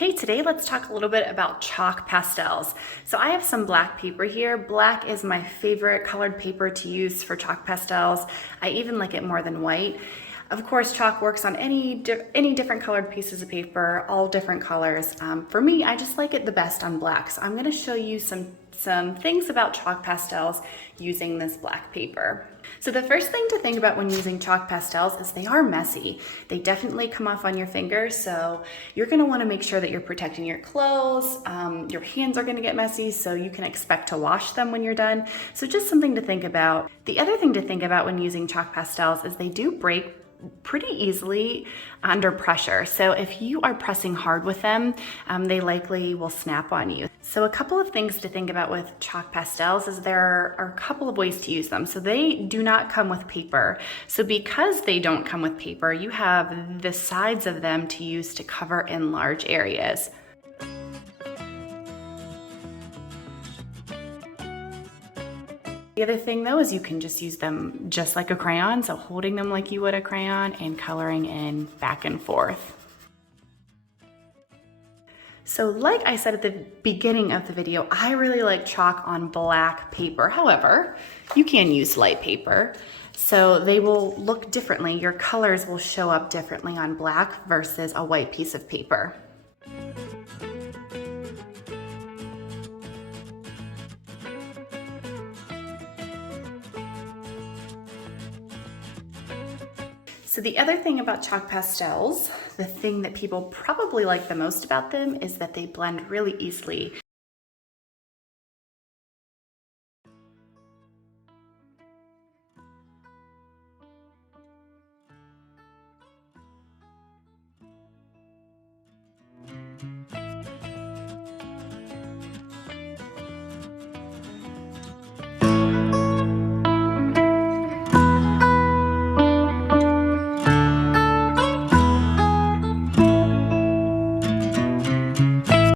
Okay, today let's talk a little bit about chalk pastels. So I have some black paper here. Black is my favorite colored paper to use for chalk pastels. I even like it more than white. Of course, chalk works on any different colored pieces of paper, all different colors. For me, I just like it the best on black. So I'm gonna show you some things about chalk pastels using this black paper. So the first thing to think about when using chalk pastels is they are messy. They definitely come off on your fingers, so you're gonna wanna make sure that you're protecting your clothes. Your hands are gonna get messy, so you can expect to wash them when you're done. So just something to think about. The other thing to think about when using chalk pastels is they do break pretty easily under pressure. So if you are pressing hard with them, they likely will snap on you. So a couple of things to think about with chalk pastels is there are a couple of ways to use them. So they do not come with paper. So because they don't come with paper, you have the sides of them to use to cover in large areas. The other thing though is you can just use them just like a crayon, so holding them like you would a crayon and coloring in back and forth. So like I said at the beginning of the video, I really like chalk on black paper. However, you can use light paper. So they will look differently. Your colors will show up differently on black versus a white piece of paper. So the other thing about chalk pastels, the thing that people probably like the most about them is that they blend really easily.